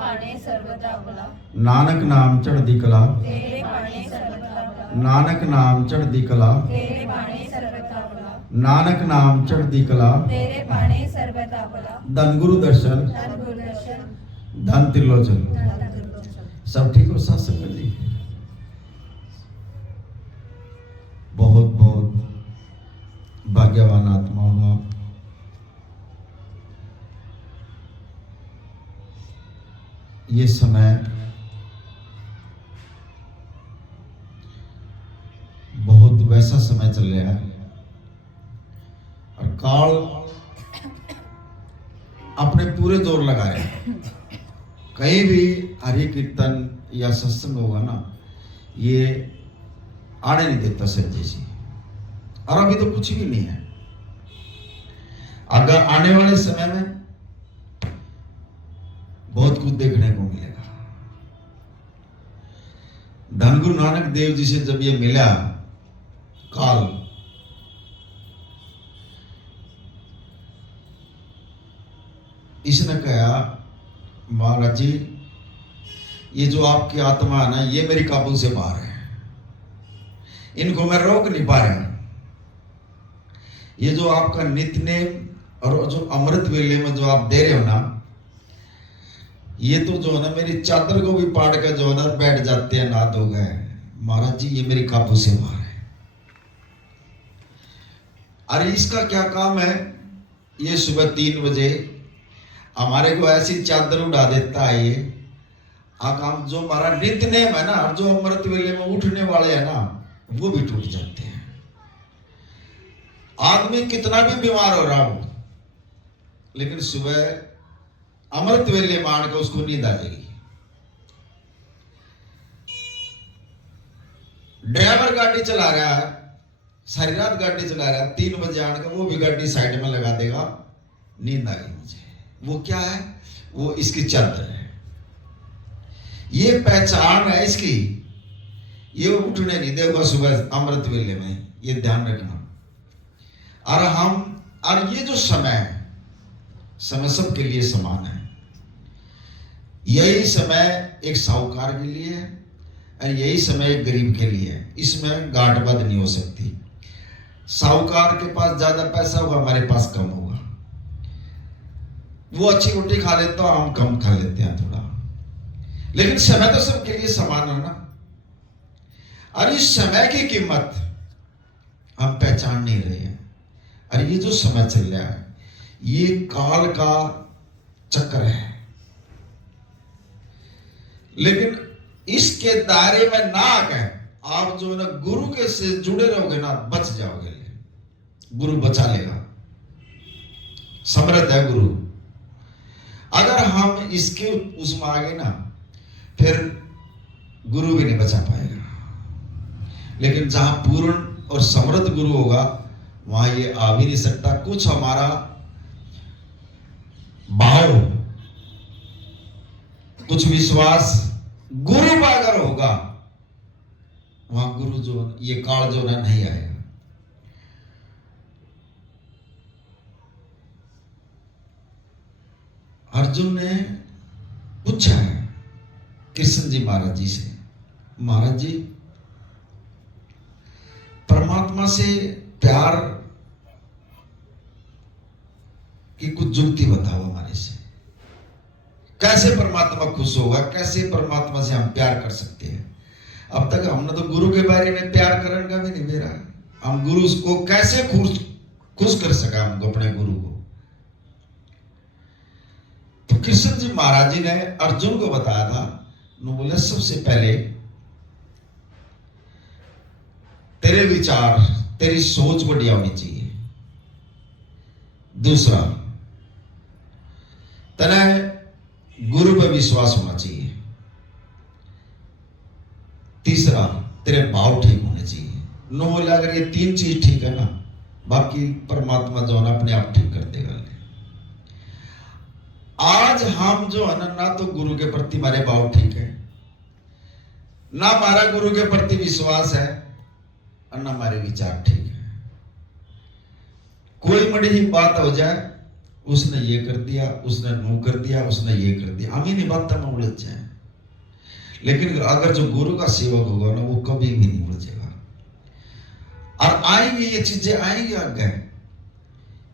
पाने सर्वदा भला, नानक नाम चढ़दी कला, तेरे पाने सर्वदा भला, नानक नाम चढ़दी कला, तेरे पाने सर्वदा भला, नानक नाम चढ़दी कला। तेरे पाने सर्वदा भला। धन गुरु दर्शन, धन गुरुदर्शन, धन त्रिलोचन। धन त्रिलोचन। सब ठीक हो साथ संगत जी? बहुत बहुत भाग्यवान आत्मा हो आप। ये समय बहुत वैसा समय चल रहा है और काल अपने पूरे जोर लगा रहे हैं। कहीं भी हरि कीर्तन या सत्संग होगा ना, ये आने नहीं देता संजय जी। और अभी तो कुछ भी नहीं है। अगर आने वाले समय में बहुत कुछ देखने को मिलेगा। धन गुरु नानक देव जी से जब ये मिला काल, इसने कहा महाराज जी, ये जो आपकी आत्मा है ना, ये मेरी काबू से बाहर है, इनको मैं रोक नहीं पा रहा। ये जो आपका नित्य नेम और जो अमृत वेले में जो आप दे रहे हो ना, ये तो जो है ना मेरी चादर को भी पाड़ कर जो है ना बैठ जाते हैं, नाद हो गए। महाराज जी ये मेरी काबू से बाहर है। अरे इसका क्या काम है? ये सुबह 3 बजे हमारे को ऐसी चादर उड़ा देता है। ये काम जो हमारा नित्य नेम है ना, और जो अमृत वेले में उठने वाले हैं ना, वो भी टूट जाते हैं। आदमी कितना भी बीमार हो रहा हो, लेकिन सुबह अमृत वेले मान के उसको नींद आ जाएगी। ड्राइवर गाड़ी चला रहा है, सारी रात गाड़ी चला रहा है, 3 बजे आने का वो भी गाड़ी साइड में लगा देगा, नींद आ गई मुझे। वो क्या है? वो इसकी चादर है। ये पहचान है इसकी। ये उठने नहीं देगा सुबह अमृत वेले में, ये ध्यान रखना। और ये जो समय है, समय सबके लिए समान है। यही समय एक साहूकार के लिए है और यही समय एक गरीब के लिए है। इसमें गांठबाद नहीं हो सकती। साहूकार के पास ज्यादा पैसा होगा, हमारे पास कम होगा। वो अच्छी रोटी खा लेता है, हम कम खा लेते हैं थोड़ा, लेकिन समय तो सबके लिए समान है ना। और इस समय की कीमत हम पहचान नहीं रहे हैं। और ये जो समय चल रहा है, ये काल का चक्र है, लेकिन इसके दायरे में ना आकर आप जो ना गुरु के से जुड़े रहोगे ना, बच जाओगे। गुरु बचा लेगा, समर्थ है गुरु। अगर हम इसके उसमें आ गए ना, फिर गुरु भी नहीं बचा पाएगा। लेकिन जहां पूर्ण और समृद्ध गुरु होगा, वहां ये आ भी नहीं सकता। कुछ हमारा भाव, कुछ विश्वास गुरु पर अगर होगा, वहां गुरु जो ये काल जो ना नहीं आएगा। अर्जुन ने पूछा है कृष्ण जी महाराज जी से, महाराज जी परमात्मा से प्यार की कुछ जुक्ति बताओ हमारे से। कैसे परमात्मा खुश होगा, कैसे परमात्मा से हम प्यार कर सकते हैं? अब तक हमने तो गुरु के बारे में प्यार करने का भी नहीं मेरा। हम गुरु को कैसे खुश कर सका हमको, अपने गुरु को? तो कृष्ण जी महाराज जी ने अर्जुन को बताया था, बोले सबसे पहले तेरे विचार, तेरी सोच बढ़िया होनी चाहिए। दूसरा, तेरा गुरु पर विश्वास होना चाहिए। तीसरा, तेरे भाव ठीक होने चाहिए। नो बोले अगर ये 3 चीज ठीक है ना, बाकी परमात्मा जो है ना अपने आप ठीक कर देगा। आज हम जो है ना तो गुरु के प्रति हमारे भाव ठीक है, ना हमारा गुरु के प्रति विश्वास है, और ना हमारे विचार ठीक है। कोई बड़ी ही बात हो जाए, उसने ये कर दिया, उसने नो कर दिया, उसने ये कर दिया, हम ही नहीं बात में उलझ जाए। लेकिन अगर जो गुरु का सेवक होगा ना, वो कभी भी नहीं उलझेगा। और आएंगे ये चीजें आएंगी आगे,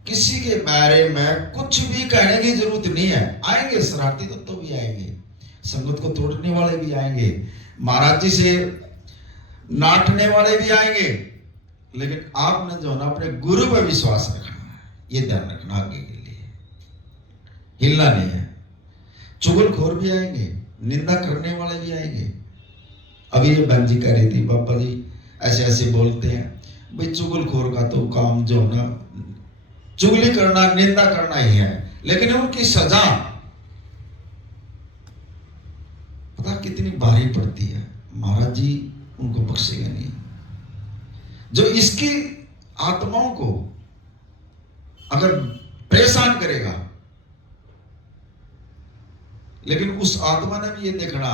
किसी के बारे में कुछ भी कहने की जरूरत नहीं है। आएंगे शरारती तत्व भी आएंगे, संगत को तोड़ने वाले भी आएंगे, महाराज जी से नाटने वाले भी आएंगे। लेकिन आपने जो है ना अपने गुरु पर विश्वास रखना है, ये ध्यान रखना आगे के लिए, हिलना नहीं है। चुगलखोर भी आएंगे, निंदा करने वाले भी आएंगे। अभी ये बहन जी कह रही थी, पापा जी ऐसे ऐसे बोलते हैं। भाई चुगलखोर का तो काम जो ना चुगली करना, निंदा करना ही है, लेकिन उनकी सजा पता कितनी भारी पड़ती है। महाराज जी उनको बख्शेंगे नहीं। जो इसकी आत्माओं को अगर परेशान करेगा, लेकिन उस आत्मा ने भी ये देखना,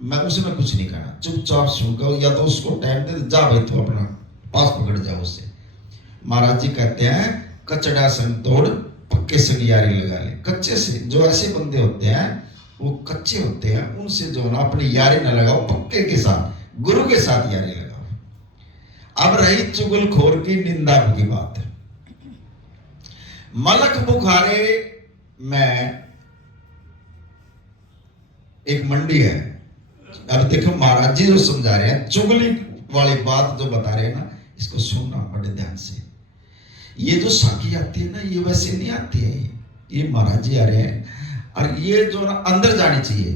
मैं उसमें कुछ नहीं कहना, चुपचाप सुनकर, या तो उसको टाइम दे, जा भाई तू अपना पास पकड़ जाओ उससे। महाराज जी कहते हैं कचड़ा संग तोड़ पक्के संग यारी लगा ले। कच्चे से जो ऐसे बंदे होते हैं वो कच्चे होते हैं, उनसे जो ना अपनी यारी न लगाओ, पक्के के साथ, गुरु के साथ यारी लगाओ। अब रही चुगलखोर की, निंदा की बात है। मलक बुखारे में एक मंडी है। अब देखो महाराज जी जो समझा रहे हैं, चुगली वाली बात जो बता रहे हैं ना, इसको सुनना बड़े ध्यान से। ये जो साखी आती है ना, ये वैसे नहीं आती है, ये महाराज जी आ रहे हैं, और ये जो ना अंदर जानी चाहिए।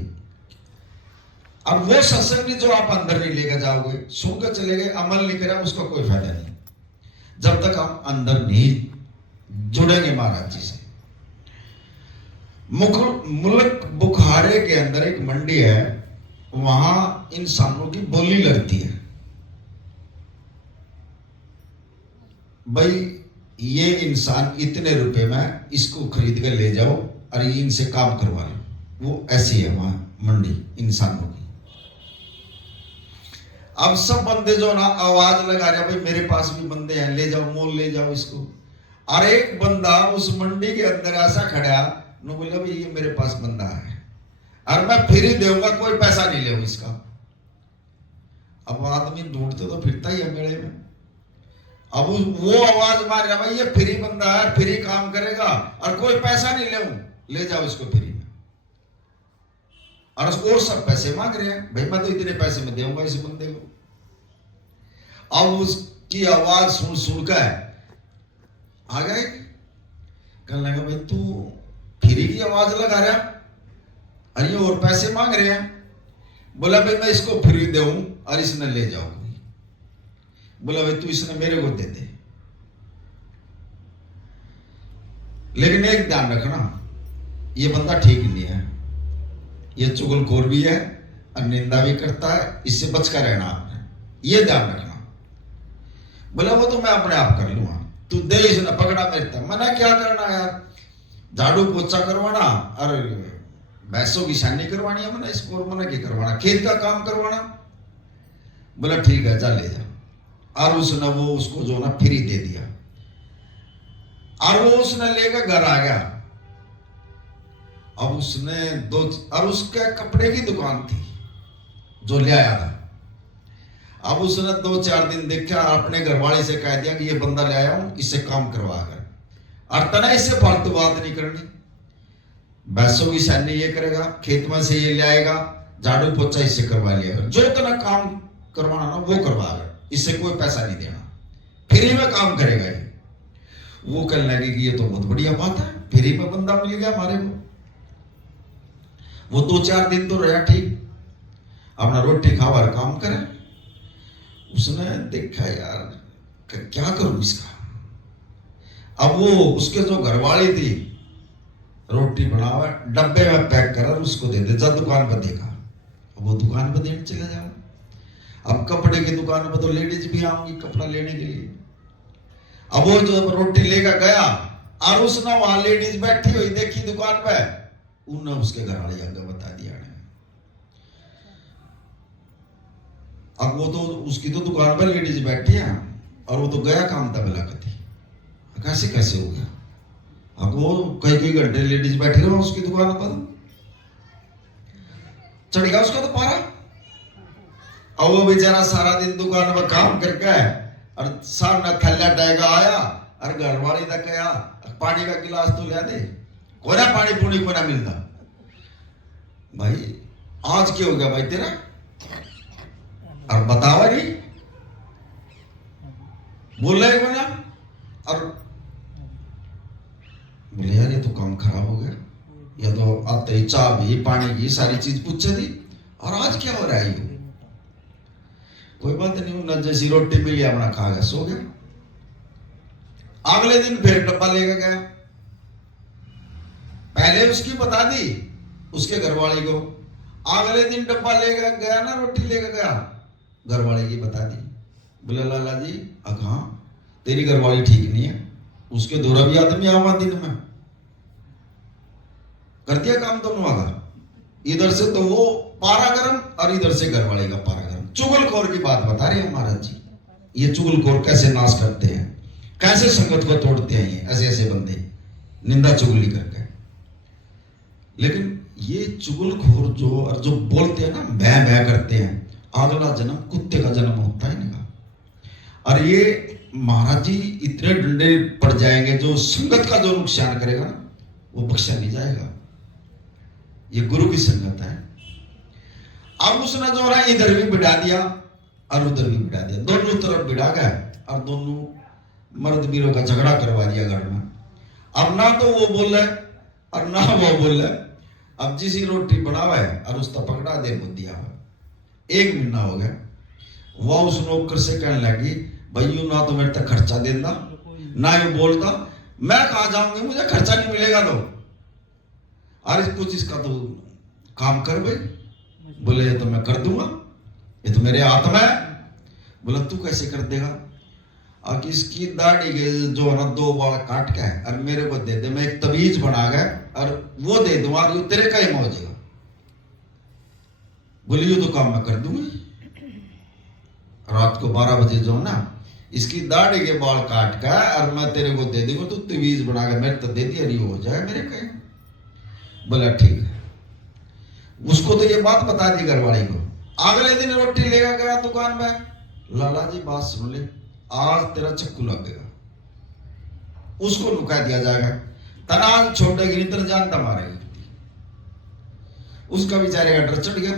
अब वो सत्संग जो आप अंदर नहीं लेकर जाओगे, सुनकर चले गए, अमल नहीं करा, उसका कोई फायदा नहीं, जब तक हम अंदर नहीं जुड़ेंगे महाराज जी से। मुल्क बुखारे के अंदर एक मंडी है, वहां इंसानों की बोली लगती है। भाई ये इंसान इतने रुपए में इसको खरीद कर ले जाओ और ये इनसे काम करवा लो। वो ऐसी है वहां मंडी इंसानों की। अब सब बंदे जो ना आवाज लगा रहे, भाई मेरे पास भी बंदे हैं, ले जाओ, मोल ले जाओ इसको। और एक बंदा उस मंडी के अंदर ऐसा खड़ा, न बोला भाई ये मेरे पास बंदा है और मैं फ्री दूंगा, कोई पैसा नहीं ले इसका। अब आदमी ढूंढते तो फिरता ही है मेले में। अब वो आवाज मार रहा, भाई ये फ्री बंदा है, फ्री काम करेगा और कोई पैसा नहीं ले जाओ इसको फ्री में। और सब पैसे मांग रहे हैं, भाई मैं तो इतने पैसे में दूंगा इस बंदे को। अब उसकी आवाज सुन सुनकर आ गए, कहने लगा भाई तू फ्री की आवाज लगा रहा, अरे ये और पैसे मांग रहे हैं। बोला भाई मैं इसको फ्री दूं और इसने ले जाओ। बोला भाई तू इसने मेरे को दे दे, लेकिन एक ध्यान रखना, ये बंदा ठीक नहीं है, ये चुगलखोर भी है और निंदा भी करता है, इससे बच कर रहना आपने, ये ध्यान रखना। बोला वो तो मैं अपने आप कर लूंगा, तू दे, इसने पकड़ा मेरे तक। मैंने क्या करना यार, झाड़ू पोछा करवाना और भैंसों की शानी करवानी है मैंने इसको, और मैंने क्या करवाना, खेत का काम करवाना। बोला ठीक है जा ले जा। और उसने वो उसको जो ना फ्री दे दिया और वो उसने लेकर घर आ गया। अब उसने और उसके कपड़े की दुकान थी जो ले आया था। अब उसने 2-4 दिन देखा, अपने घरवाले से कह दिया कि ये बंदा ले आया हूं, इससे काम करवा कर, और तना इससे फालतू बात नहीं करनी। भैंसों की सैनी ये करेगा, खेत में से ये ले आएगा, झाड़ू पोछा इससे करवा लिया, जो तना काम करवाना ना वो करवा कर, इससे कोई पैसा नहीं देना, फ्री में काम करेगा ये। वो कहने लगे कि ये तो बहुत बढ़िया बात है, फ्री में बंदा मिल गया हमारे को। वो 2-4 दिन तो रहा ठीक, अपना रोटी खावा काम करे। उसने देखा यार क्या करूं इसका। अब वो उसके जो घरवाली थी, रोटी बनावा डब्बे में पैक कर उसको दे दे, जा दुकान पर देगा। वो दुकान पर देने चले जाओ। अब कपड़े की दुकान पर तो लेडीज भी आऊंगी कपड़ा लेने के लिए। अब वो जो रोटी लेकर गया और उसने वहां लेडीज बैठी हुई देखी दुकान पे, उन्होंने उसके घर वाले आगे बता दिया। अब वो तो उसकी तो दुकान पर लेडीज बैठी है और वो तो गया काम था भला कथी, कैसे कैसे हो गया। अब वो कई घंटे लेडीज बैठी रहो उसकी दुकान पर, चढ़ गया उसका तो पारा। और वो बेचारा सारा दिन दुकान में काम करके और सामने थल्ला टाइगा आया और घर वाली तक गया, पानी का गिलास तो ले दे, कोना पानी पूरी कोना मिलता। भाई आज क्या हो गया भाई तेरा, और बतावा नहीं, बोल रहे को ना। और बोले यार ये तो काम खराब हो गया, या तो आते ही चाय भी पानी की सारी चीज पूछे थी, और आज क्या हो रहा है ये। कोई बात नहीं, न जैसी रोटी मिली अपना खा गया सो गया। अगले दिन फिर डब्बा लेकर गया, पहले उसकी बता दी उसके घरवाली को, अगले दिन डब्बा लेकर गया ना, रोटी लेकर गया, घरवाले की बता दी। बोले लाला जी हाँ तेरी घरवाली ठीक नहीं है, उसके दौरा भी आदमी आवा दिन में कर दिया काम दोनों आगा, इधर से तो वो पारा गरम और इधर से घरवाले का पारा गरम। चुगलखोर की बात बता रहे हैं महाराज जी, ये चुगलखोर कैसे नाश करते हैं, कैसे संगत को तोड़ते हैं, ये ऐसे ऐसे बंदे निंदा चुगली करके। लेकिन ये चुगलखोर जो बोलते हैं ना, भय भय करते हैं, अगला जन्म कुत्ते का जन्म होता है इनका। और ये महाराज जी इतने डंडे पड़ जाएंगे, जो संगत का जो नुकसान करेगा ना वो बख्शा नहीं जाएगा। ये गुरु की संगत है। अब उसने जो है इधर भी बिठा दिया और उधर भी बिठा दिया, दोनों तरफ बिठा गया और दोनों मर्द वीरों का झगड़ा करवा दिया घर में। अब ना तो वो बोल रहे और ना वो बोल रहे। अब जिसी रोटी बनावा है और उसका पकड़ा दे बुद्धिया, 1 महीना हो गया। वह उस नौकर से कहने लगी भाई यू ना तो मेरे तक खर्चा देना, ना ये बोलता मैं कहा जाऊंगी, मुझे खर्चा नहीं मिलेगा तो, अरे कुछ इसका तो काम कर भाई। बोले ये तो मैं कर दूंगा, ये तो मेरे हाथ में है। बोला तू कैसे कर देगा, और इसकी दाढ़ी के जो है ना 2 बाल काट के और मेरे को दे दे, मैं एक तबीज बना गया और वो दे दूंगा और तेरे का ही हो जाएगा। बोली ये तो काम मैं कर दूंगी। रात को 12 बजे जो ना इसकी दाढ़ी के बाल काट के और मैं तेरे को दे दूंगा, तो तबीज बना के मेरे तो दे दिया, नहीं हो जाए मेरे कहीं। बोला ठीक है। उसको तो ये बात बता दी घरवाली को। अगले दिन रोटी लेकर गया दुकान में, लाला जी बात सुन ले, आज तेरा चक्कू लगेगा, उसको लुका दिया जाएगा, तनाज छोड़ेगी नहीं तो जानता मारेगी। उसका बेचारे का डर चढ़ गया।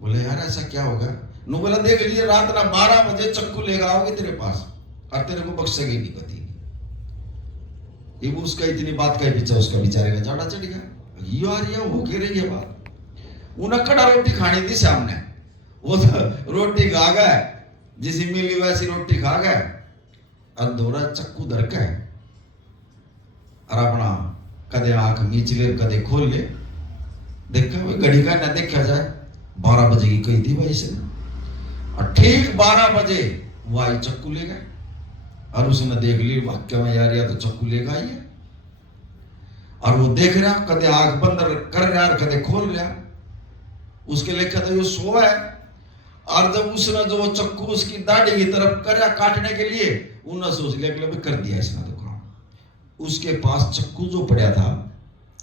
बोले यार ऐसा क्या होगा, नु बोला देख लीजिए रात ना 12 बजे चक्कू लेकर आओगे तेरे पास और तेरे को बख्शेगी नहीं पति। ये उसका इतनी बात का पीछा उसका बेचारे का जाड़ा चढ़ गया। यार ये हो के रही है बात, उन्हें कड़ा रोटी खानी थी सामने, वो रोटी खा गए, जिसी मिली वैसी रोटी खा गए और दोरा चक्कू धर के और अपना कदे आंख मीच ले कदे खोल ले, देखा भाई घड़ी का ना देखा जाए 12 बजे की कही थी भाई से, और ठीक 12 बजे वही चक्कू ले गए। और उसने देख ली वाक्य में यार या तो चक्कू लेगा ही है, और वो देख रहा कदे आंख बंद कर रहा और कदे खोल रहा, उसके लेखा तो ये सो है। और जब उसने जो वो चक्कू उसकी दाढ़ी की तरफ कर काटने के लिए, उन्होंने सोच लिया कि कर दिया इसने तो काम। उसके पास चक्कू जो पड़ा था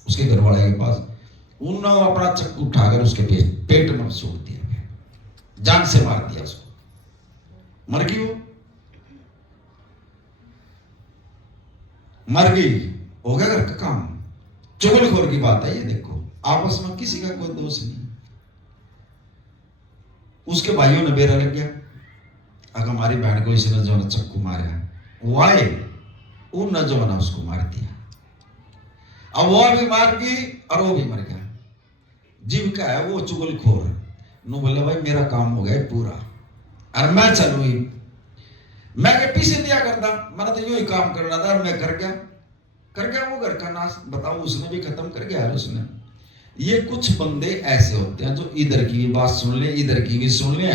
उसके घर वाले के पास, उन्होंने अपना चक्कू उठाकर उसके पेट में सूट दिया, जान से मार दिया उसको, मर गई वो, मर गई, हो गया घर का काम। चुगलखोर की बात है ये, देखो आपस में किसी का कोई दोष नहीं। उसके भाइयों ने बेरा लग गया, अगर हमारी बहन को इसने जो ना चक्कू मारा, वो आए उन न जो ना उसको मार दिया। अब वो भी मार गई और वो भी मर गया। जीव का है वो चुगलखोर, नो बोले भाई मेरा काम हो गया पूरा और मैं चलू ही, मैं के पीछे दिया करता, मैंने तो यूं ही काम करना था और मैं कर गया वो घर का नाश। बताओ उसने भी खत्म कर गया उसने। ये कुछ बंदे ऐसे होते हैं जो इधर की भी बात सुन ले, इधर की भी सुन ले,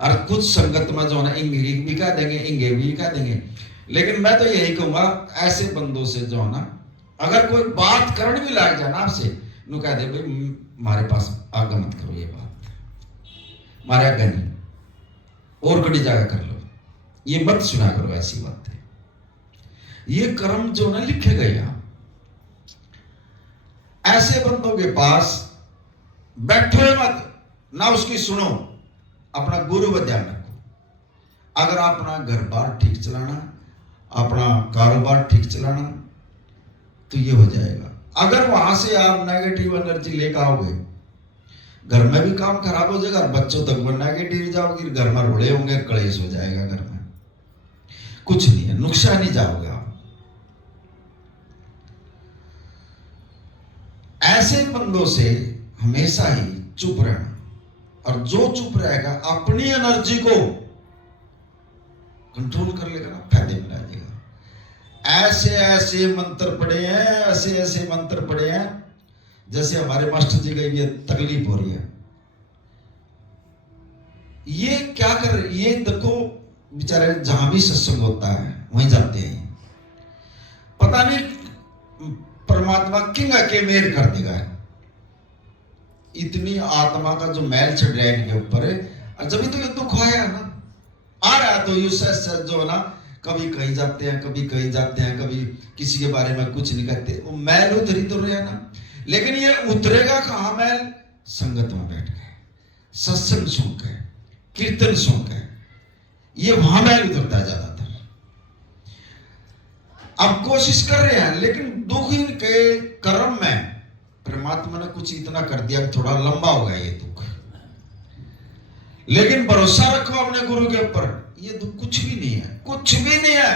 और कुछ संगत में जो है इंगे भी कह देंगे, इंगे भी कह देंगे। लेकिन मैं तो यही कहूंगा ऐसे बंदों से जो है ना, अगर कोई बात करने भी लग जाए ना आपसे, नु कह दे भाई हमारे पास आगे मत करो ये बात, हमारे आगे नहीं, और कड़ी जगह कर लो, ये मत सुना करो ऐसी बात है। ये कर्म जो ना लिखे गए, ऐसे बंदों के पास बैठो मत, ना उसकी सुनो, अपना गुरु पर ध्यान रखो। अगर अपना घर बार ठीक चलाना, अपना कारोबार ठीक चलाना, तो ये हो जाएगा। अगर वहां से आप नेगेटिव एनर्जी लेकर आओगे, घर में भी काम खराब हो जाएगा, बच्चों तक वो नेगेटिव जाओगे, घर में रोड़े होंगे, कलेश हो जाएगा, घर में कुछ नहीं है, नुकसान ही जाओगे आप। ऐसे बंदों से हमेशा ही चुप रहना, और जो चुप रहेगा अपनी एनर्जी को कंट्रोल कर लेगा ना, फायदे में आ जाएगा। ऐसे ऐसे मंत्र पड़े हैं, ऐसे ऐसे मंत्र पड़े हैं, जैसे हमारे मास्टर जी का ये तकलीफ हो रही है, ये क्या कर रहे, ये देखो बेचारे जहां भी सत्संग होता है वहीं जाते हैं, पता नहीं परमात्मा किंग के मेर कर देगा। इतनी आत्मा का जो मैल चढ़ रहा है इनके ऊपर, और जब तो ये दुख आया ना, आ रहा तो ये जो है ना, कभी कहीं जाते हैं, कभी कहीं जाते हैं, कभी किसी के बारे में कुछ नहीं कहते, वो मैल उतरी तो रहे ना। लेकिन ये उतरेगा कहां मैल? संगत में बैठ गए, सत्संग सुन के, कीर्तन सुन के, ये वहां मैल उतरता है ज्यादातर। अब कोशिश कर रहे हैं, लेकिन दुख इनके कर्म में परमात्मा ने कुछ इतना कर दिया कि थोड़ा लंबा हो गया ये दुख। लेकिन भरोसा रखो अपने गुरु के ऊपर, ये दुख कुछ भी नहीं है, कुछ भी नहीं है।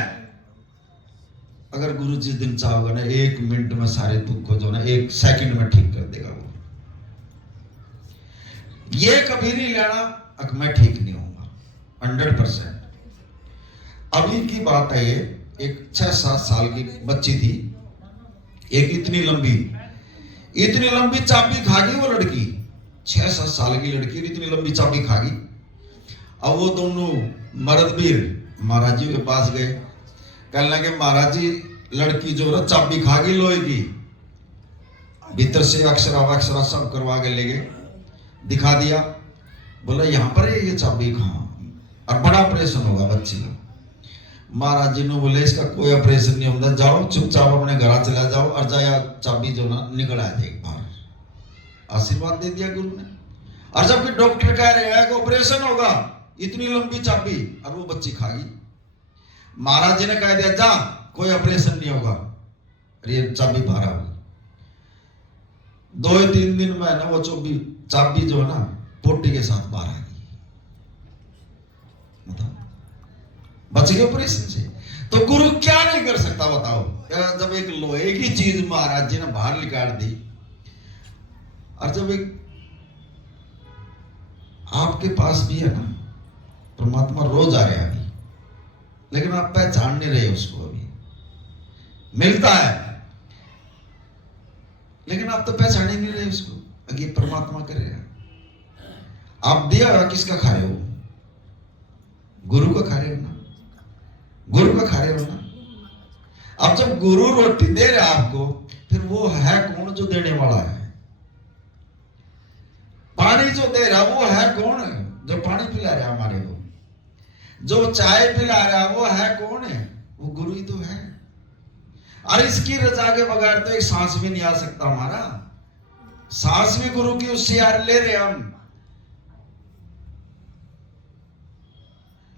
अगर गुरु जिस दिन चाहोगे ना, 1 मिनट में सारे दुख को जो ना 1 सेकंड में ठीक कर देगा वो। ये कभी नहीं लेना अब मैं ठीक नहीं होऊंगा, 100%। अभी की बात है, ये एक 6-7 साल की बच्ची थी, एक इतनी लंबी चाबी खा गई वो लड़की, 6-7 साल की लड़की इतनी लंबी चाबी खा गई। अब वो दोनों मर्दवीर महाराज जी के पास गए, कहने लगे महाराज जी लड़की जो है चाबी खा गई लोहे की, भीतर से अक्षरा सब करवा के ले गए, दिखा दिया, बोला यहाँ पर है ये चाबी, कहाँ, और बड़ा ऑपरेशन होगा बच्ची का। महाराज जी ने बोले इसका कोई ऑपरेशन नहीं होता, जाओ चुपचाप अपने घर चला जाओ, और जाया चाबी जो ना निकल आ जाए बाहर। आशीर्वाद दे दिया गुरु ने। और जबकि डॉक्टर कह रहे हैं कि ऑपरेशन होगा, इतनी लंबी चाबी, और वो बच्ची खा गई। महाराज जी ने कह दिया जा कोई ऑपरेशन नहीं होगा, ये चाबी बाहर होगी। 2-3 दिन में ना वो चाबी जो है ना पोटी के साथ बाहर आ गई, बच गए ऑपरेशन से। तो गुरु क्या नहीं कर सकता बताओ? जब एक लोहे की चीज महाराज जी ने बाहर निकाल दी, और जब एक आपके पास भी है ना परमात्मा रोज आ रहा है अभी, लेकिन आप पहचान नहीं रहे उसको, अभी मिलता है लेकिन आप तो पहचान ही नहीं रहे उसको। अगर ये परमात्मा कर रहे हैं, आप दिया किसका खा रहे हो? गुरु का खा रहे हो ना, गुरु का खा रहे हो ना। अब जब गुरु रोटी दे रहा है आपको, फिर वो है कौन जो देने वाला है? पानी जो दे रहा वो है कौन? जो पानी पिला रहा है हमारे को। जो चाय पिला रहा है वो है कौन है? वो गुरु ही तो है। और इसकी रजा के बगैर तो एक सांस भी नहीं आ सकता हमारा। सांस भी गुरु की उससे यार ले रहे हम,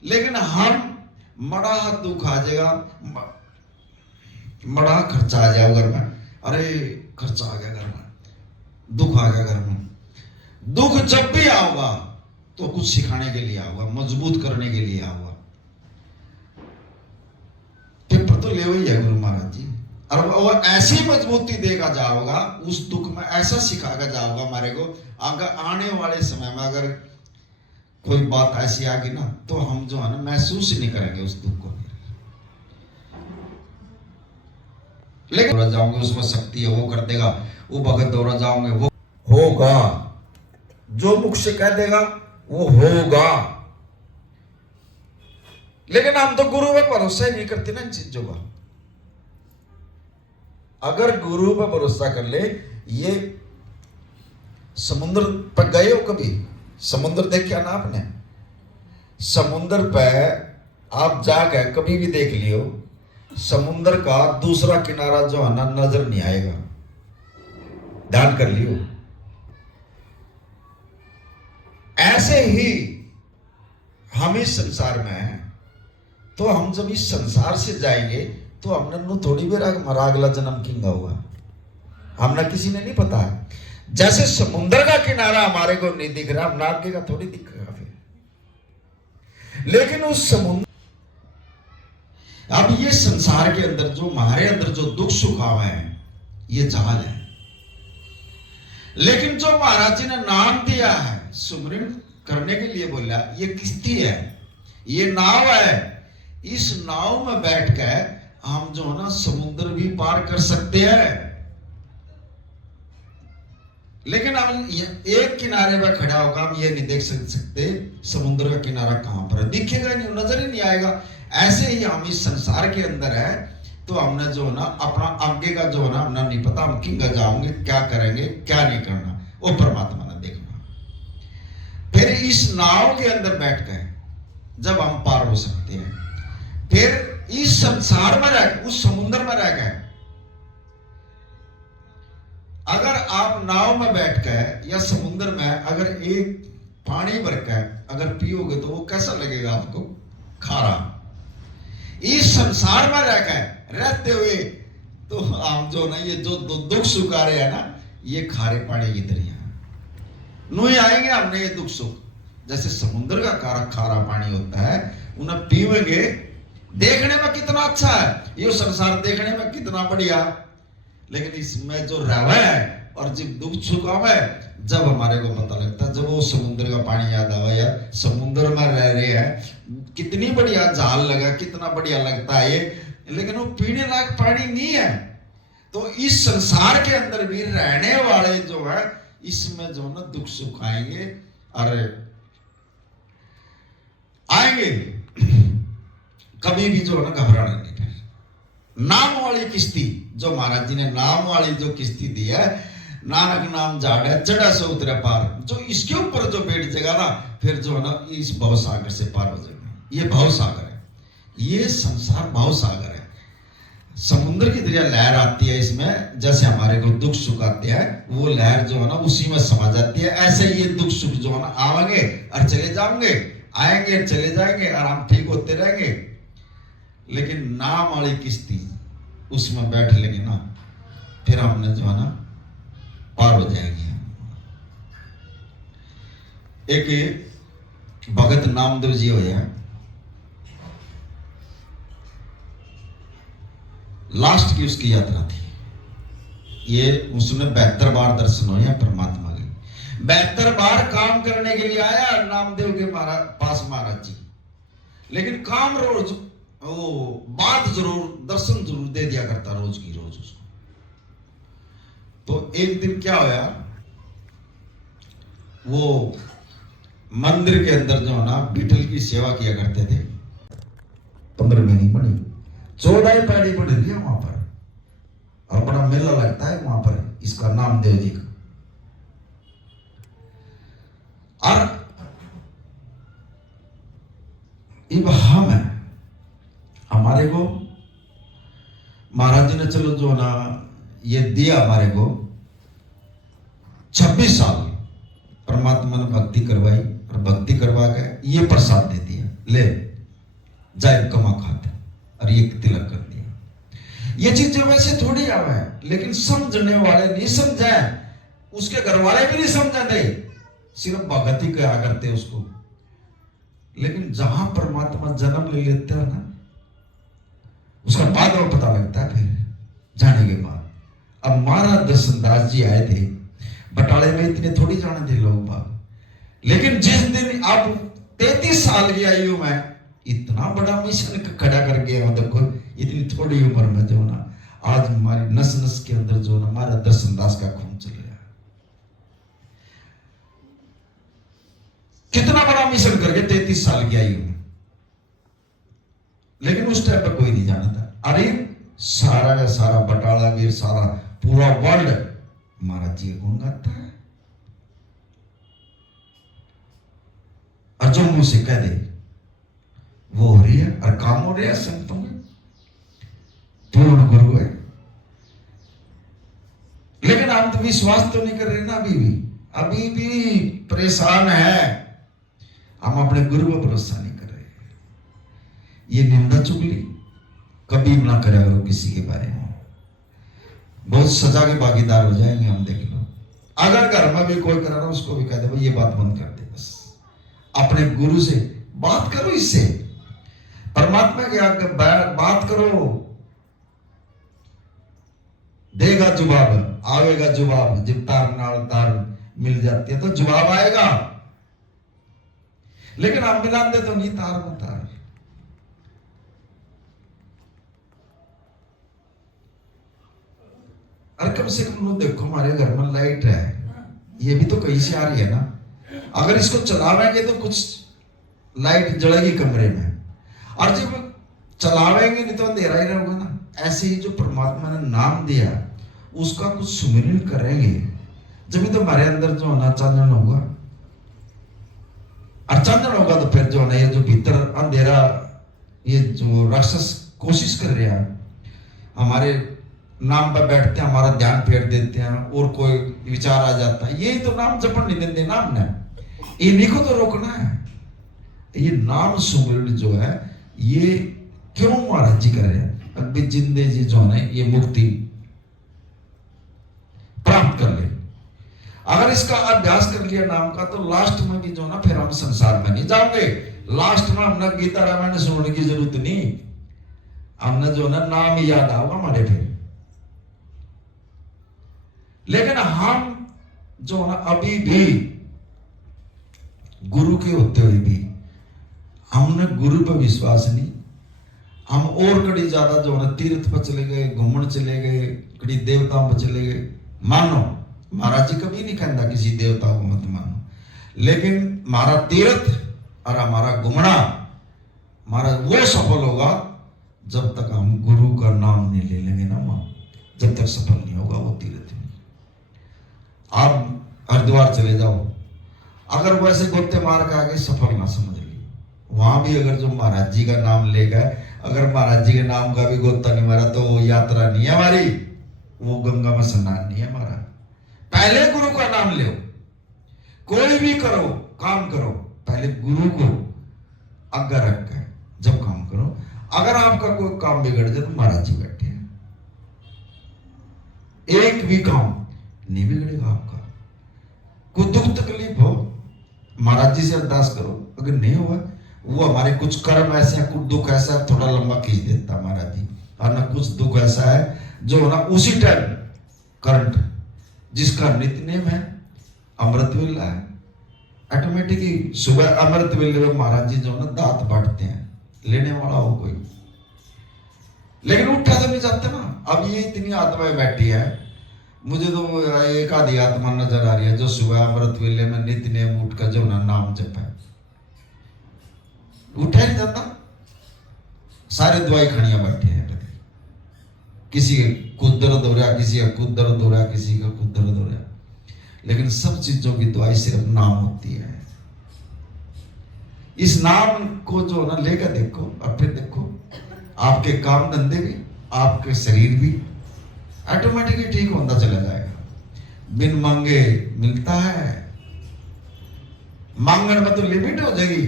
लेकिन हम मड़ा दुख आ जाएगा, मड़ा खर्चा आ जाएगा घर में, अरे खर्चा आ गया घर में, दुख आ गया घर में। दुख जब भी आऊगा तो कुछ सिखाने के लिए आऊगा, मजबूत करने के लिए आऊगा। पेपर तो ले वही है गुरु महाराज जी, और वो ऐसी मजबूती देगा जाओगा, उस दुख में ऐसा सिखागा जाओगा हमारे को। अगर आने वाले समय में अगर कोई बात ऐसी आ गई ना, तो हम जो है ना महसूस ही नहीं करेंगे उस दुख को। लेकिन दौड़ा जाओगे उसमें शक्ति है, वो कर देगा, वो भगत दौड़ा जाओगे वो होगा, जो मुख से कह देगा वो होगा। लेकिन हम तो गुरु पे भरोसा ही नहीं करते ना इन चीजों का। अगर गुरु पे भरोसा कर ले, ये समुद्र पर गए हो कभी? समुद्र देखा ना आपने? समुद्र पे आप जाके कभी भी देख लियो, समुद्र का दूसरा किनारा जो है ना नजर नहीं आएगा। ध्यान कर लियो। ऐसे ही हम इस संसार में हैं, तो हम जब इस संसार से जाएंगे तो हमने नु थोड़ी भी हमारा अगला जन्म किंगा हुआ हमने किसी ने नहीं पता है। जैसे समुद्र का किनारा हमारे को नहीं दिख रहा, हमने आगे का थोड़ी दिख रहा फिर, लेकिन उस समुद्र, अब ये संसार के अंदर जो हमारे अंदर जो दुख सुख आवे हैं ये जहाज है, लेकिन जो महाराज जी ने नाम दिया है सुमरण करने के लिए बोला ये किश्ती है, ये नाव है। इस नाव में बैठ कर हम जो है ना समुद्र भी पार कर सकते हैं, लेकिन हम एक किनारे पर खड़ा होकर हम ये नहीं देख सकते समुद्र का किनारा कहां पर है, दिखेगा नहीं, नजर ही नहीं आएगा। ऐसे ही हम इस संसार के अंदर है, तो हमने जो है ना अपना आगे का जो है ना हमने नहीं पता, हम किंगा जाओगे, क्या करेंगे क्या नहीं करना, वो परमात्मा ने देखना। फिर इस नाव के अंदर बैठ गए जब हम पार हो सकते हैं, फिर इस संसार में रह उस समुद्र में रह गए। अगर आप नाव में बैठ कर या समुद्र में अगर एक पानी भर कर अगर पियोगे तो वो कैसा लगेगा आपको? खारा। इस संसार में रह कर रहते हुए तो हम जो ना ये जो दुख सुख आ रहे हैं ना, ये खारे पानी की तरह नहीं आएंगे हमने ये दुख सुख। जैसे समुद्र का खारा पानी होता है, उन्हें पीवेंगे, देखने में कितना अच्छा है ये संसार, देखने में कितना बढ़िया, लेकिन इसमें जो रवा है और जब दुख सुख आवे जब हमारे को पता लगता है, जब वो समुद्र का पानी याद आवा, यार समुद्र में रह रहे हैं, कितनी बढ़िया जाल लगा, कितना बढ़िया लगता है ये, लेकिन वो पीने लायक पानी नहीं है। तो इस संसार के अंदर भी रहने वाले जो है, इसमें जो ना दुख सुख आएंगे और आएंगे, कभी भी जो है ना घबराना नहीं। नाम वाली किश्ती जो महाराज जी ने नाम वाली जो किश्ती दी है, नानक नाम झाड़ चढ़ा से उतरे पार, जो इसके ऊपर जो बैठ जाएगा ना, फिर जो है ना इस भव सागर से पार हो जाएगा। ये भव सागर है, ये संसार भव सागर है। समुद्र की तरह लहर आती है इसमें, जैसे हमारे को दुख सुख आते हैं, वो लहर जो है ना उसी में समा जाती है। ऐसे ये दुख सुख जो है ना आएंगे और चले जाएंगे, आएंगे और चले जाएंगे और हम ठीक होते रहेंगे। लेकिन नाम वाली किश्ती उसमें बैठ लेंगे ना, फिर हमने जो है ना पार हो जाएंगे। एक भगत नामदेव जी हो है, लास्ट की उसकी यात्रा थी ये, उसने 72 बार दर्शन हुए परमात्मा के, 72 बार काम करने के लिए आया नामदेव के पास महाराज जी, लेकिन काम रोज वो बात जरूर दर्शन जरूर दे दिया करता रोज की रोज उसको। तो एक दिन क्या होया, वो मंदिर के अंदर जो है ना विठल की सेवा किया करते थे, 15 महीने बनी 14 पैड़ी बढ़ रही है वहां पर, और बड़ा मेला लगता है वहां पर इसका नामदेव जी का। और अब हम है, हमारे को महाराज जी ने चलो जो ना ये दिया हमारे को 26 साल परमात्मा ने भक्ति करवाई, और भक्ति करवा के ये प्रसाद दे दिया, ले जाए कमा खाते, और ये तिलक कर दिया। ये चीज जो वैसे थोड़ी आवा है, लेकिन समझने वाले नहीं समझे, उसके घर वाले भी नहीं समझते, सिर्फ भगत ही क्या करते उसको। लेकिन जहां परमात्मा जन्म ले लेते हैं ना, उसका बाद में पता लगता है फिर जाने के बाद। अब महाराज दर्शनदास जी आए थे बटाले में, इतने थोड़ी जाने थे लोग बाग, लेकिन जिस दिन अब 33 साल की आयु में इतना बड़ा मिशन खड़ा कर गया, देखो इतनी थोड़ी उम्र में जो ना आज हमारी नस नस के अंदर जो ना हमारा दर्शनदास का खून चल रहा है। कितना बड़ा मिशन करके 33 साल की आयु में, लेकिन उस टाइम पर कोई नहीं जाना था। अरे सारा का सारा बटाला वीर, सारा पूरा वर्ल्ड महाराज जी का गुण गाता है, और जो मुंह से कह दे वो हो रही है, और काम हो रहा है संतों में, पूर्ण गुरु है। लेकिन हम आत्मविश्वास तो नहीं कर रहे ना, अभी भी परेशान है। हम अपने गुरु पर भरोसा नहीं कर रहे। ये निंदा चुगली कभी ना करा करो किसी के बारे में, बहुत सजा के भागीदार हो जाएंगे हम, देख लो। अगर घर में भी कोई करा ना, उसको भी कह दे भाई ये बात बंद कर दे। बस अपने गुरु से बात करो, इससे परमात्मा के आगे बात करो, देगा जवाब, आवेगा जवाब। जब तार नाल तार मिल जाती है तो जवाब आएगा, लेकिन आप मिलाते तो नहीं तार में तार। अरे कम से कम लोग देखो, हमारे घर में लाइट है, ये भी तो कहीं से आ रही है ना। अगर इसको चलावेंगे तो कुछ लाइट जलेगी कमरे में, और जब चलावेंगे नहीं तो अंधेरा ही रहेगा ना। ऐसे ही जो परमात्मा ने नाम दिया उसका कुछ सुमिरन करेंगे, जब तो हमारे अंदर जो होना चांदन होगा, और चांदन होगा तो फिर जो है ना, ये जो भीतर अंधेरा, ये जो राक्षस कोशिश कर रहे हैं हमारे नाम पर बैठते हैं, हमारा ध्यान फेर देते हैं और कोई विचार आ जाता है, यही तो नाम जपन नहीं देते नाम ने, इन्हीं को तो रोकना है। ये नाम सुमिरन जो है ये क्यों महाराज जी कर रहे हैं, अभी जिंदे जी जो है ये मुक्ति प्राप्त कर ले। अगर इसका अभ्यास कर लिया नाम का, तो लास्ट में भी जो ना फिर हम संसार में नहीं जाओगे। लास्ट में हमने गीता रामायण सुनने की जरूरत नहीं, हमने जो ना नाम ही याद आओगे हमारे फिर। लेकिन हम जो ना अभी भी गुरु के होते हुए भी हमने गुरु पर विश्वास नहीं। हम और कड़ी ज्यादा जो है तीर्थ पर चले गए, घूमने चले गए, कड़ी देवताओं पर चले गए। मानो महाराज जी कभी नहीं कहता किसी देवता को मत मानो, लेकिन हमारा तीर्थ और हमारा घूमना हमारा वो सफल होगा जब तक हम गुरु का नाम नहीं ले लेंगे ना मां, जब तक सफल नहीं होगा वो तीर्थ में। आप हरिद्वार चले जाओ, अगर वैसे गोते मार के आगे सफल ना समझ ली, वहां भी अगर जो महाराज जी का नाम ले गए, अगर महाराज जी के नाम का भी गोता नहीं मारा तो वो यात्रा नहीं है हमारी, वो गंगा में स्नान नहीं है हमारा। पहले गुरु का नाम लो, कोई भी करो काम करो, पहले गुरु को आगे रख कर जब काम करो। अगर आपका कोई काम बिगड़ जाए तो महाराज जी बैठे हैं, एक भी काम नहीं बिगड़ेगा आपका। कोई दुख तकलीफ हो महाराज जी से अरदास करो, अगर नहीं हुआ वो हमारे कुछ कर्म ऐसे हैं, कुछ दुख ऐसा है थोड़ा लंबा खींच देता महाराज जी, और ना कुछ दुख ऐसा है जो ना उसी टाइम करंट, जिसका नित्यनेम है अमृत वेला है, ऑटोमेटिकली सुबह अमृत वेले में महाराज जी जो ना दांत बांटते हैं, लेने वाला हो कोई, लेकिन उठा तो नहीं जाते ना। अब ये इतनी आत्माएं बैठी है, मुझे तो एक आधी आत्मा नजर आ रही है जो सुबह अमृत वेले में नित्यनेम उठ कर जो ना नाम जप है, उठा नहीं जाता। सारे दवाई खड़ियां बैठे हैं, किसी को दर्द हो रहा, किसी का खुद दर्द हो रहा, किसी का खुद दर्द हो रहा, लेकिन सब चीजों की दवाई सिर्फ नाम होती है। इस नाम को जो ना लेकर देखो, और फिर देखो आपके काम धंधे भी, आपके शरीर भी ऑटोमेटिकली ठीक होता चला जाएगा। बिन मांगे मिलता है, मांगने में तो लिमिट हो जाएगी,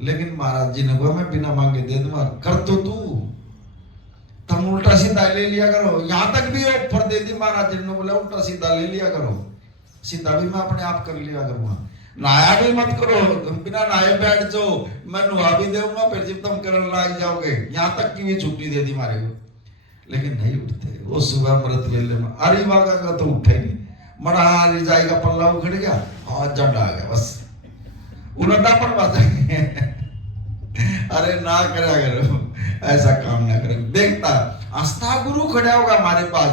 लेकिन महाराज जी ने कहा मैं बिना मांगे दे दूंगा, कर तो तू, तुम उल्टा सीधा ले लिया करो। यहां तक भी ऑफर दे दी महाराज जी ने, बोला उल्टा सीधा ले लिया करो, सीधा भी मैं अपने आप कर लिया करूंगा, नहाया भी मत करो, तुम बिना नहाए बैठ जाओ, मैं नुहा भी दूंगा, फिर जब तुम करने लग जाओगे। यहां तक की भी छुट्टी दे दी मारे को, लेकिन नहीं उठते। वो सुबह अमृत वेले में अरे मांगा तो उठे नहीं, मरा हारी जाएगा, पल्ला उखड़ गया, और जंड आ गया, बस उन्होंने पड़वा जाएंगे। अरे ना करा करो, ऐसा काम ना करो। देखता आस्था गुरु खड़ा होगा हमारे पास,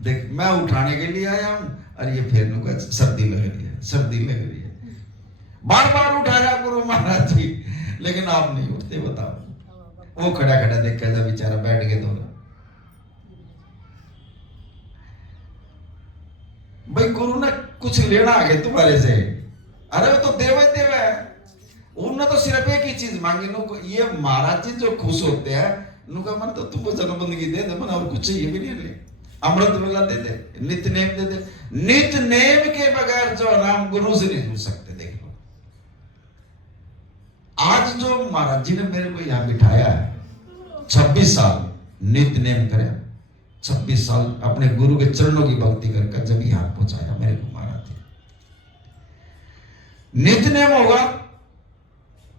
देख मैं उठाने के लिए आया हूं, अरे ये फिर नुका सर्दी लग रही है, सर्दी लग रही है, बार बार उठाया गुरु महाराज जी, लेकिन आप नहीं उठते। बताओ, वो खड़ा खड़ा देख कैसा बेचारा बैठ गए दोनों। भाई गुरु ने कुछ लेना आ गया तुम्हारे से, अरे वो तो देव है, उन्होंने तो सिर्फ एक ही चीज मांगी नु, ये महाराज जी जो खुश होते हैं नुका मन तो तुमको जन्मबंदगी दे दे, मन और कुछ चाहिए भी नहीं ले। अमृत वेला दे दे, नित्य नेम दे दे। नित्य नेम के बगैर जो नाम गुरु से नहीं जुड़ सकते। देख लो आज जो महाराज जी ने मेरे को यहाँ बिठाया है, 26 साल नित्य नेम करे, 26 साल अपने गुरु के चरणों की भक्ति करके जब यहाँ पहुंचाया मेरे को महाराज जी। नित्य नेम होगा,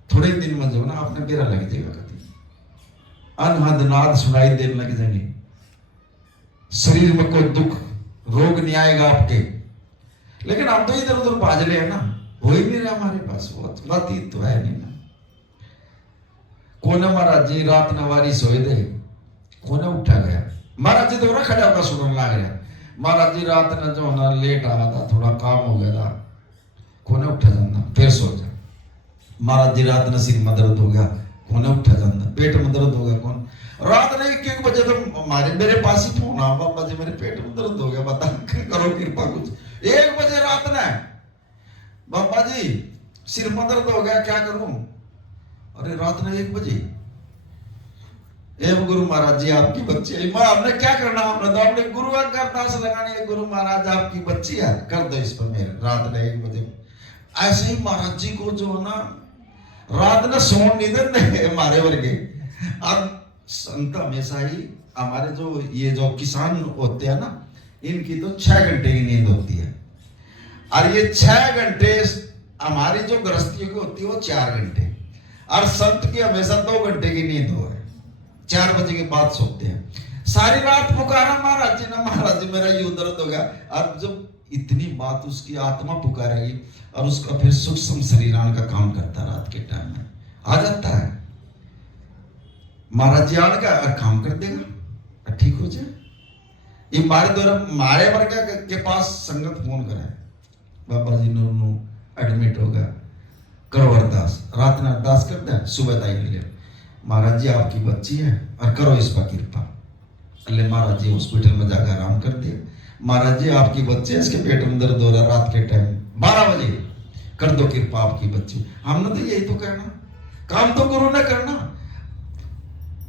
थोड़े दिन में जो ना अपने बेरा लग जाएगा, कभी अनहद नाद सुनाई देने लग जाएंगे, शरीर में कोई दुख रोग नहीं आएगा आपके। लेकिन हम तो इधर उधर भाज रहे हैं ना, हो ही नहीं रहा हमारे पास, वो बात ही तो है नहीं ना। कोने महाराज जी रात नवारी सोए दे, कोने उठा गया, महाराज जी तो खड़ा होकर सुनने लग गया। महाराज जी रात न जो ना लेट आ था, थोड़ा काम हो गया था, कोने उठा जाना फिर सो जा। महाराज जी रात न सिर में दर्द हो गया, कोने उठा जाना, पेट में दर्द हो गया, कौन रात ने 1-1 बजे तो हमारे मेरे पास ही फोन आ, बाबा जी मेरे पेट में दर्द हो गया, बता करो कृपा कुछ। 1 बजे रात ने, बाबा जी सिर में दर्द हो गया, क्या करूं? अरे रात ने 1 बजे, एवं गुरु महाराज जी आपकी बच्ची है। हमने क्या करना, हमने तो अपने गुरु का अरदास लगानी है, गुरु महाराज आपकी बच्ची है, कर दो इस पर मेरे। रात ने 1 बजे ऐसे ही महाराज जी को जो ना रात ने सोने नहीं देते हमारे वर्गे। अब संत हमेशा ही हमारे जो ये जो किसान होते हैं ना, इनकी तो 6 घंटे की नींद होती है, और ये 6 घंटे हमारी जो गृहस्थी की होती है वो 4 घंटे, और संत की हमेशा 2 घंटे की नींद हो है, 4 बजे के बाद सोते हैं। सारी रात पुकारा महाराज जी ने, महाराज जी मेरा यूं दर्द हो गया। अब जब इतनी बात उसकी आत्मा पुकारेगी और उसका फिर सूक्ष्म शरीर आने का काम करता, रात के टाइम में आ जाता है, महाराज जी आने का काम कर देगा, ठीक हो जाए। ये मारे द्वारा मारे वर्ग के पास संगत फोन करे, बाबा जी नो एडमिट हो गया, करो अरदास। रात में अरदास कर दे, सुबह दाई ले महाराज जी आपकी बच्ची है और करो इस पर कृपा। अल्ले महाराज जी हॉस्पिटल में जाकर आराम कर दिया। महाराज जी आपकी बच्ची है, इसके पेट में दर्द हो रहा, रात के टाइम 12 बजे कर दो कृपा आपकी बच्ची। हमने तो यही तो कहना, काम तो गुरु ने करना।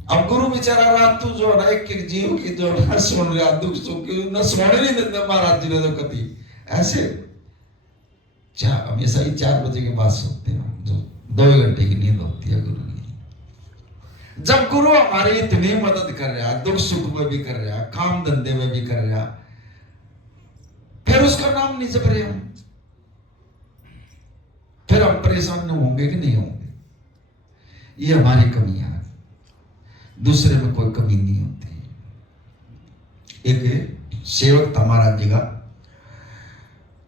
अब गुरु बेचारा रात तो जो है एक जीव की जो है सुन रहा, दुख सुख की न सोने नहीं देते महाराज जी ने तो कभी ऐसे। हमेशा ही 4 बजे के बाद सोते हैं, जो 2 घंटे की नींद होती है गुरु की। जब गुरु हमारी इतनी मदद कर रहा है, दुख सुख में भी कर रहा है, काम धंधे में भी कर रहा है, फिर उसका नाम नहीं जप रहे हम, फिर हम परेशान नहीं होंगे कि नहीं होंगे? ये हमारी कमियां है, दूसरे में कोई कमी नहीं होती। एक सेवक था महाराज जी का,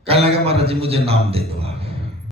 कहने लगा महाराज जी मुझे नाम दे दो आप।